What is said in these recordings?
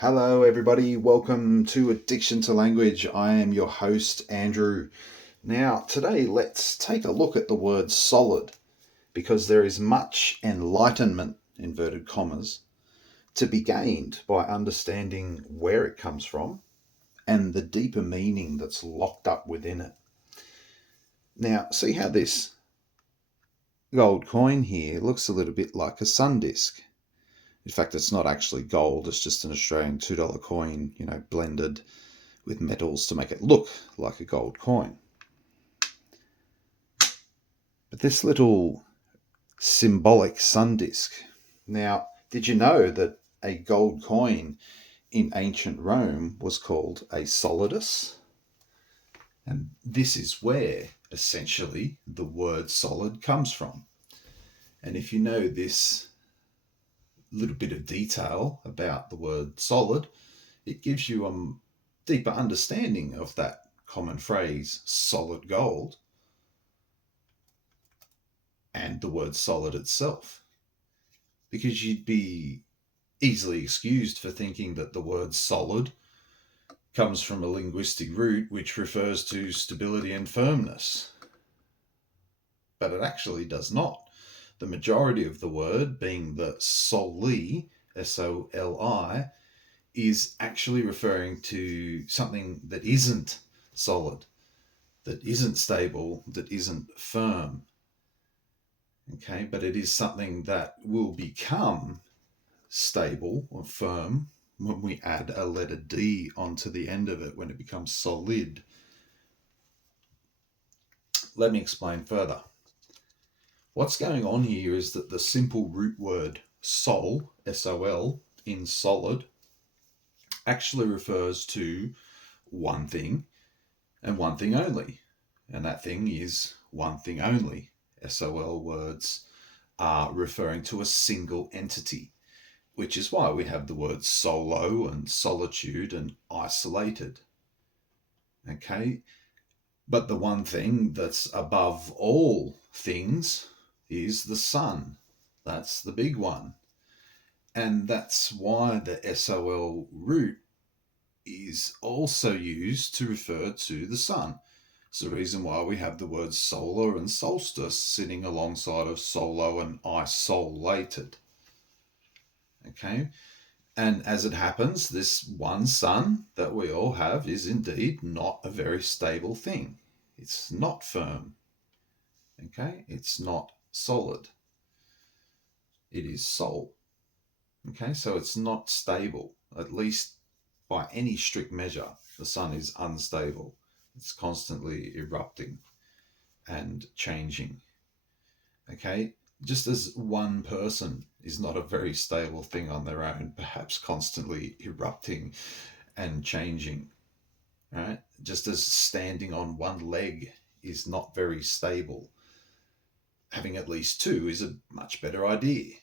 Hello, everybody. Welcome to Addiction to Language. I am your host, Andrew. Now, today, let's take a look at the word solid because there is much enlightenment, inverted commas, to be gained by understanding where it comes from and the deeper meaning that's locked up within it. Now, see how this gold coin here looks a little bit like a sun disk. In fact, it's not actually gold, it's just an Australian $2 coin, blended with metals to make it look like a gold coin. But this little symbolic sun disk. Now, did you know that a gold coin in ancient Rome was called a solidus? And this is where, essentially, the word solid comes from. And if you know this little bit of detail about the word solid, it gives you a deeper understanding of that common phrase, solid gold, and the word solid itself. Because you'd be easily excused for thinking that the word solid comes from a linguistic root which refers to stability and firmness. But it actually does not. The majority of the word, being the soli, S-O-L-I, is actually referring to something that isn't solid, that isn't stable, that isn't firm. Okay, but it is something that will become stable or firm when we add a letter D onto the end of it, when it becomes solid. Let me explain further. What's going on here is that the simple root word sol, S-O-L, in solid, actually refers to one thing and one thing only. And that thing is one thing only. SOL words are referring to a single entity, which is why we have the words solo and solitude and isolated. Okay? But the one thing that's above all things is the sun. That's the big one. And that's why the SOL root is also used to refer to the sun. It's the reason why we have the words solar and solstice sitting alongside of solo and isolated. Okay? And as it happens, this one sun that we all have is indeed not a very stable thing. It's not firm. Okay? It's not solid. It is sol. Okay? So it's not stable, at least by any strict measure. The sun is unstable. It's constantly erupting and changing. Okay? Just as one person is not a very stable thing on their own, perhaps constantly erupting and changing, right? Just as standing on one leg is not very stable, having at least two is a much better idea.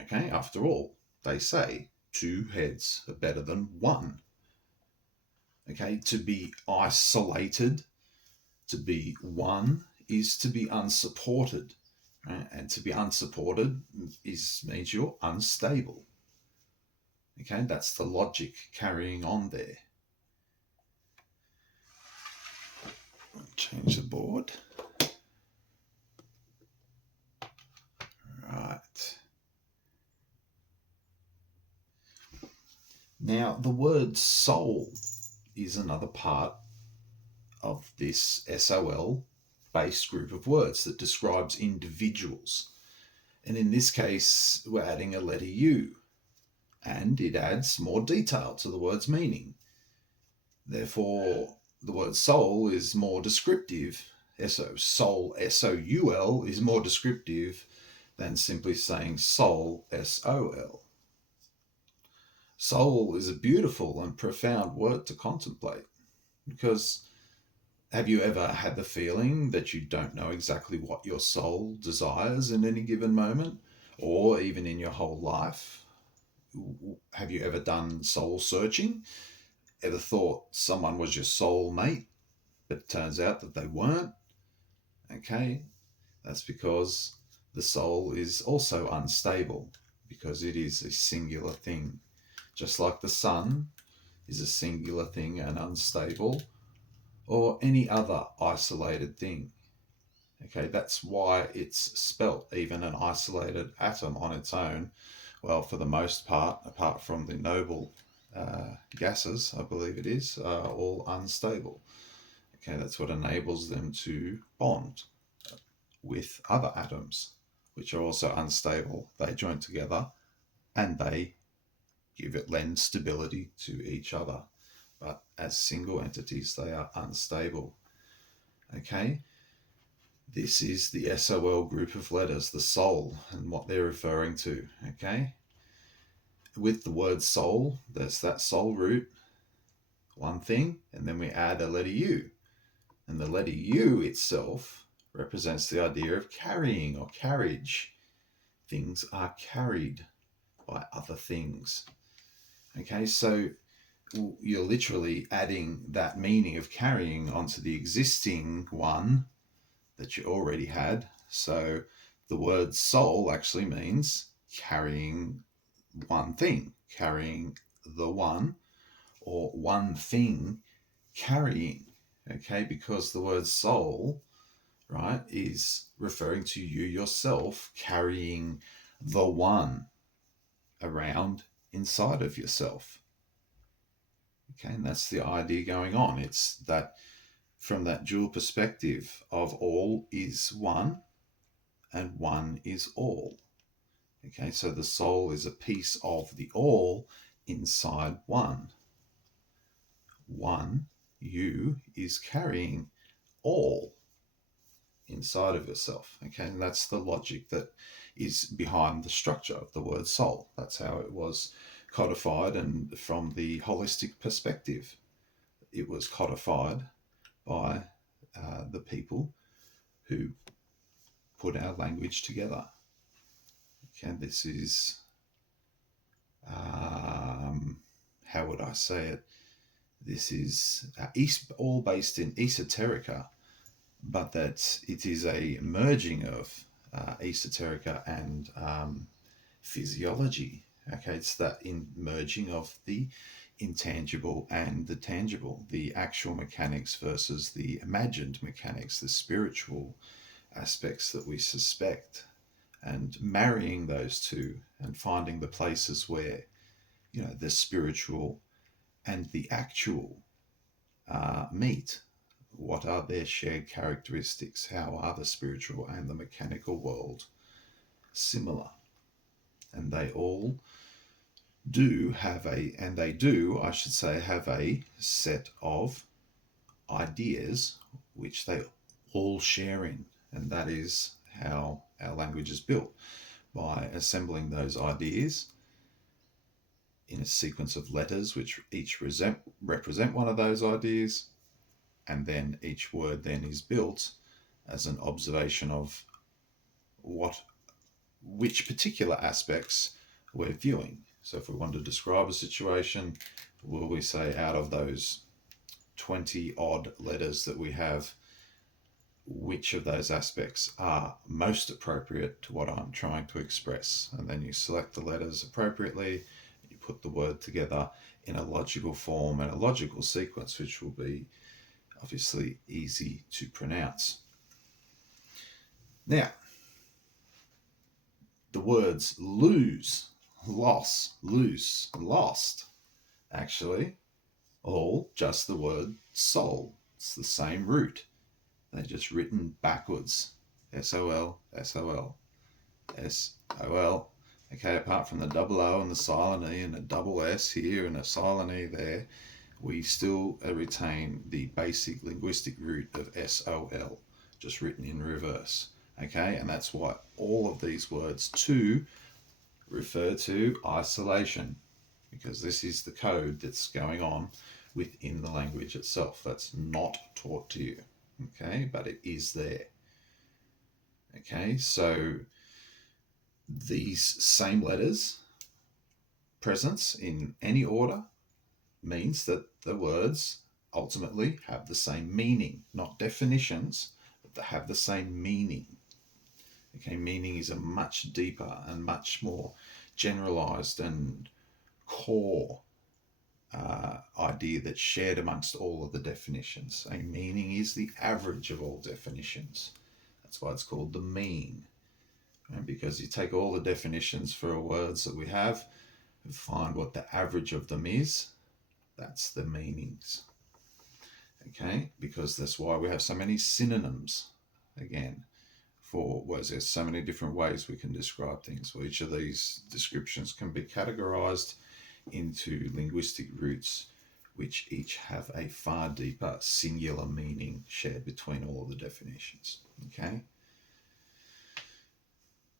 Okay? After all, they say 2 heads are better than 1. Okay? To be isolated, to be one, is to be unsupported. Right? And to be unsupported means you're unstable. Okay, that's the logic carrying on there. Change the board. Right. Now, the word soul is another part of this SOL based group of words that describes individuals. And in this case, we're adding a letter U, and it adds more detail to the word's meaning. Therefore, the word soul is more descriptive. Soul, S-O-U-L, is more descriptive than simply saying soul, S-O-L. Soul is a beautiful and profound word to contemplate, because have you ever had the feeling that you don't know exactly what your soul desires in any given moment, or even in your whole life? Have you ever done soul searching? Ever thought someone was your soul mate, but it turns out that they weren't? Okay, that's because the soul is also unstable, because it is a singular thing, just like the sun is a singular thing and unstable, or any other isolated thing. Okay, that's why it's spelt, even an isolated atom on its own. Well, for the most part, apart from the noble gases, I believe it is, are all unstable. Okay, that's what enables them to bond with other atoms, which are also unstable. They join together and they lend stability to each other. But as single entities, they are unstable. Okay, this is the SOL group of letters, the soul, and what they're referring to. Okay, with the word soul, there's that soul root, one thing, and then we add a letter U. And the letter U itself represents the idea of carrying or carriage. Things are carried by other things. Okay, so you're literally adding that meaning of carrying onto the existing one that you already had. So the word soul actually means carrying one thing, carrying the one, or one thing carrying. Okay, because the word soul, right, is referring to you yourself carrying the one around inside of yourself. Okay, and that's the idea going on. It's that from that dual perspective of all is one and one is all. Okay, so the soul is a piece of the all inside one. One, you, is carrying all inside of yourself. Okay, and that's the logic that is behind the structure of the word soul. That's how it was codified, and from the holistic perspective, it was codified by the people who put our language together. Okay, this is, how would I say it? This is all based in esoterica, but that it is a merging of esoterica and physiology. Okay, it's that merging of the intangible and the tangible, the actual mechanics versus the imagined mechanics, the spiritual aspects that we suspect, and marrying those two and finding the places where, the spiritual and the actual meet. What are their shared characteristics? How are the spiritual and the mechanical world similar? And they all have a set of ideas which they all share in. And that is how our language is built, by assembling those ideas in a sequence of letters which each represent one of those ideas, and then each word then is built as an observation of which particular aspects we're viewing. So if we want to describe a situation, will we say out of those 20 odd letters that we have, which of those aspects are most appropriate to what I'm trying to express? And then you select the letters appropriately, you put the word together in a logical form and a logical sequence, which will be obviously easy to pronounce. Now, the words lose, loss, loose, lost, actually, all just the word soul. It's the same root. They're just written backwards. S-O-L, S-O-L, S-O-L. Okay, apart from the double O and the silent E and a double S here and a silent E there, we still retain the basic linguistic root of S-O-L, just written in reverse. Okay, and that's why all of these words too refer to isolation, because this is the code that's going on within the language itself. That's not taught to you, okay, but it is there. Okay, so these same letters, presence in any order, means that the words ultimately have the same meaning, not definitions, but they have the same meaning. Okay, meaning is a much deeper and much more generalized and core idea that's shared amongst all of the definitions. A meaning is the average of all definitions. That's why it's called the mean. And because you take all the definitions for words that we have and find what the average of them is, that's the meanings. Okay, because that's why we have so many synonyms, again, for words. There's so many different ways we can describe things. Well, each of these descriptions can be categorized into linguistic roots, which each have a far deeper singular meaning shared between all of the definitions. Okay.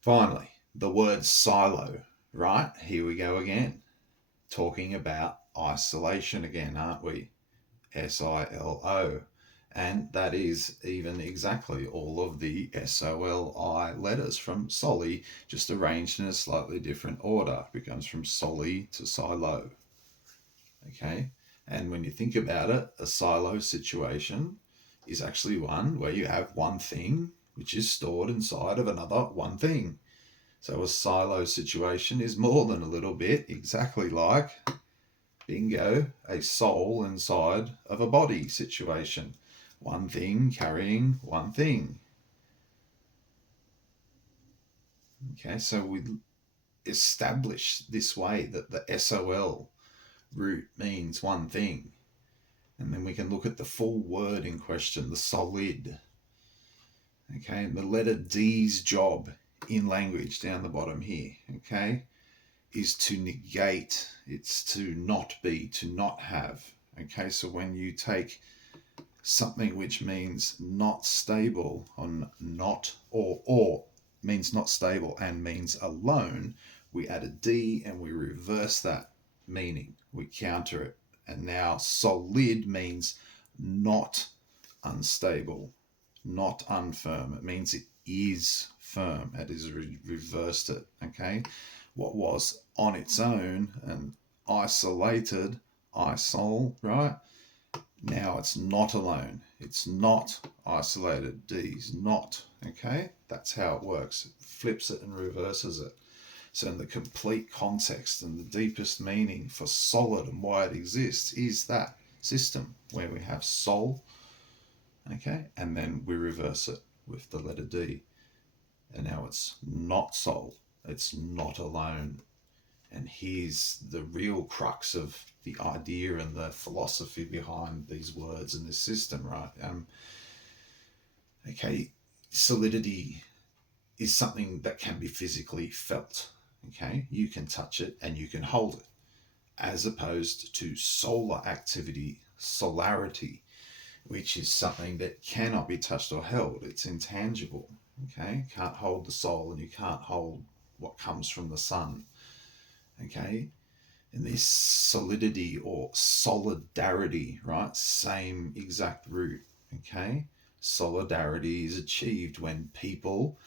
Finally, the word silo, right? Here we go again. Talking about isolation again, aren't we? SILO. And that is even exactly all of the SOLI letters from soli, just arranged in a slightly different order. It becomes from soli to silo. Okay? And when you think about it, a silo situation is actually one where you have one thing which is stored inside of another one thing. So a silo situation is more than a little bit, exactly like, bingo, a soul inside of a body situation. One thing carrying one thing. Okay, so we establish this way that the SOL root means one thing. And then we can look at the full word in question, the solid. Okay, and the letter D's job in language down the bottom here, okay, is to negate. It's to not be, to not have. Okay, so when you take something which means not stable on not or means not stable and means alone, we add a D and we reverse that meaning. We counter it. And now solid means not unstable, not unfirm. It means it is firm. It is reversed it. Okay. What was on its own and isolated, isol, right? Now it's not alone. It's not isolated. D's not. Okay? That's how it works. It flips it and reverses it. So in the complete context and the deepest meaning for solid and why it exists is that system where we have sol, okay, and then we reverse it with the letter D. And now it's not sol. It's not alone. And here's the real crux of the idea and the philosophy behind these words and this system, right? Okay, solidity is something that can be physically felt. Okay, you can touch it and you can hold it, as opposed to solar activity, solarity, which is something that cannot be touched or held. It's intangible. Okay, can't hold the soul and you can't hold what comes from the sun. Okay, and this solidity or solidarity, right? Same exact root. Okay, solidarity is achieved when people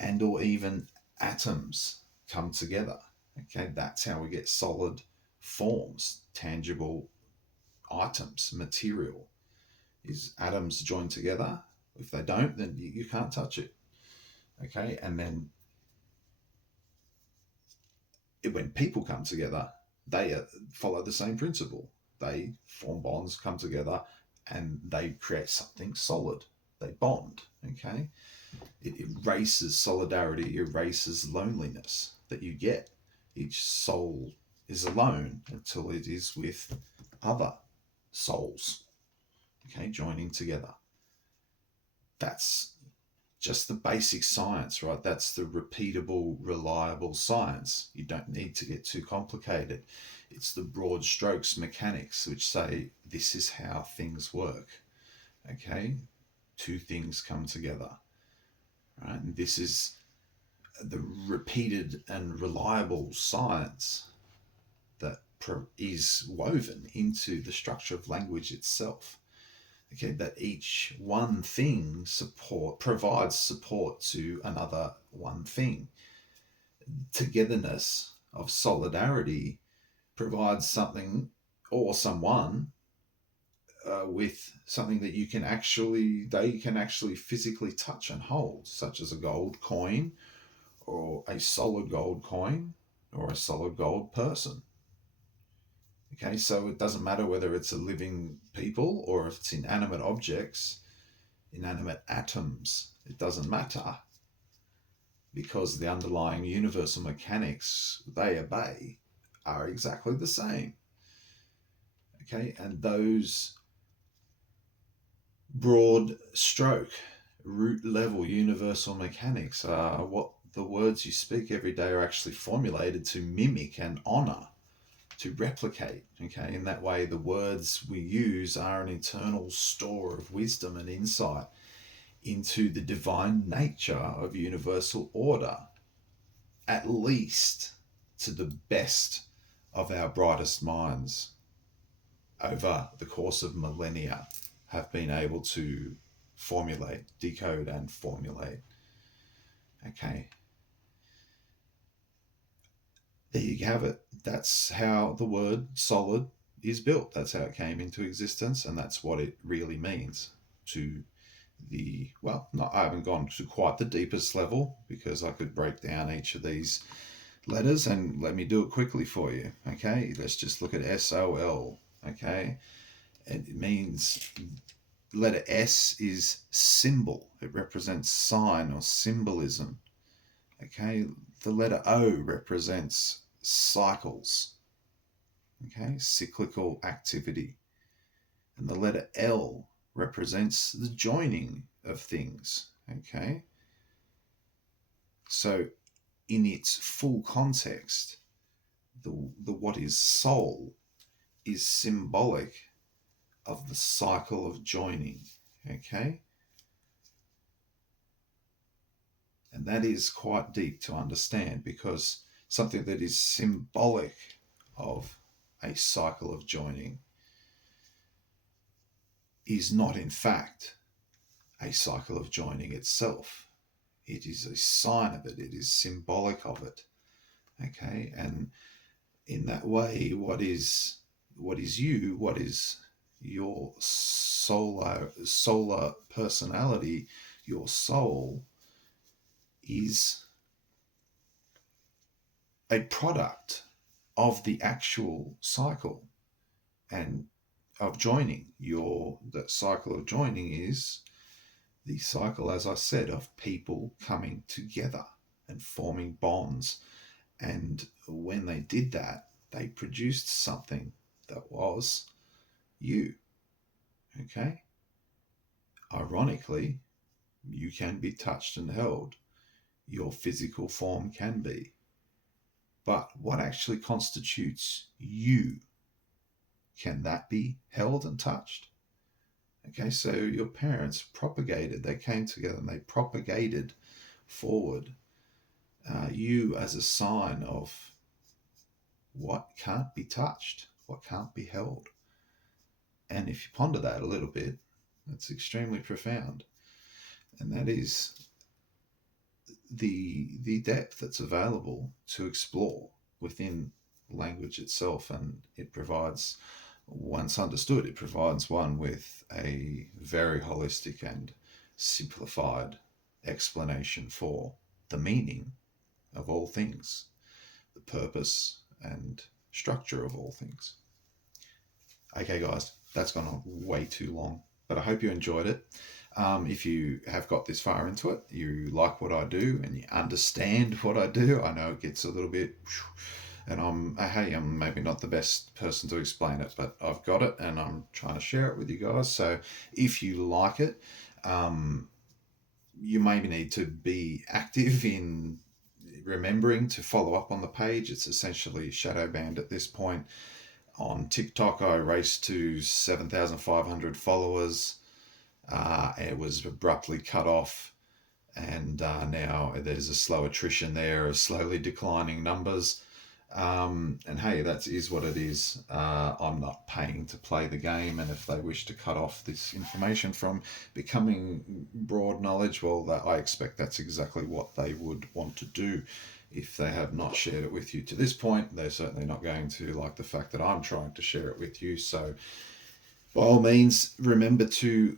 and or even atoms come together. Okay, that's how we get solid forms, tangible items, material. Is atoms joined together? If they don't, then you can't touch it. Okay, and then when people come together, they follow the same principle. They form bonds, come together, and they create something solid. They bond, okay? It erases solidarity, erases loneliness that you get. Each soul is alone until it is with other souls, okay, joining together. That's just the basic science, right? That's the repeatable, reliable science. You don't need to get too complicated. It's the broad strokes mechanics which say this is how things work. Okay? Two things come together. Right? And this is the repeated and reliable science that is woven into the structure of language itself. Okay, that each one thing provides support to another one thing. Togetherness of solidarity provides something or someone with something that they can actually physically touch and hold, such as a gold coin or a solid gold coin or a solid gold person. Okay, so it doesn't matter whether it's a living people or if it's inanimate objects, inanimate atoms. It doesn't matter because the underlying universal mechanics they obey are exactly the same. Okay, and those broad stroke, root level universal mechanics are what the words you speak every day are actually formulated to mimic and honor, to replicate. Okay, in that way, the words we use are an eternal store of wisdom and insight into the divine nature of universal order, at least to the best of our brightest minds over the course of millennia have been able to formulate, decode, and formulate. Okay. There you have it. That's how the word solid is built. That's how it came into existence, and that's what it really means to I haven't gone to quite the deepest level because I could break down each of these letters, and let me do it quickly for you. Okay, let's just look at SOL. Okay, and it means letter S is symbol. It represents sign or symbolism. Okay, the letter O represents cycles. Okay, cyclical activity. And the letter L represents the joining of things. Okay, so in its full context, the what is soul is symbolic of the cycle of joining. Okay, and that is quite deep to understand because something that is symbolic of a cycle of joining is not in fact a cycle of joining itself. It is a sign of it. It is symbolic of it. Okay, and in that way, what is you? What is your solar personality? Your soul is a product of the actual cycle and of joining. That cycle of joining is the cycle, as I said, of people coming together and forming bonds. And when they did that, they produced something that was you. Okay? Ironically, you can be touched and held. Your physical form can be. But what actually constitutes you? Can that be held and touched? Okay, so your parents propagated, they came together and they propagated forward you as a sign of what can't be touched, what can't be held. And if you ponder that a little bit, it's extremely profound. And that is the depth that's available to explore within language itself. And it provides, once understood, it provides one with a very holistic and simplified explanation for the meaning of all things, the purpose and structure of all things. Okay, guys, that's gone on way too long, but I hope you enjoyed it. If you have got this far into it, you like what I do and you understand what I do, I know it gets a little bit, and I'm maybe not the best person to explain it, but I've got it and I'm trying to share it with you guys. So if you like it, you maybe need to be active in remembering to follow up on the page. It's essentially shadow banned at this point. On TikTok, I raced to 7,500 followers. It was abruptly cut off, and now there's a slow attrition there of slowly declining numbers. And hey, that is what it is. I'm not paying to play the game, and if they wish to cut off this information from becoming broad knowledge, well, I expect that's exactly what they would want to do. If they have not shared it with you to this point, they're certainly not going to like the fact that I'm trying to share it with you. So by all means, remember to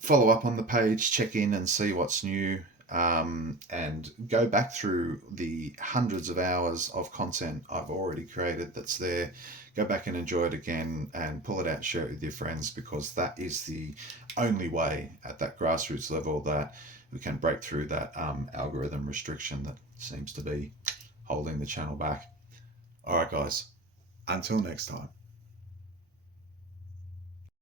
follow up on the page, check in and see what's new. and go back through the hundreds of hours of content I've already created that's there. Go back and enjoy it again and pull it out and share it with your friends, because that is the only way at that grassroots level that we can break through that algorithm restriction that seems to be holding the channel back. All right, guys, until next time.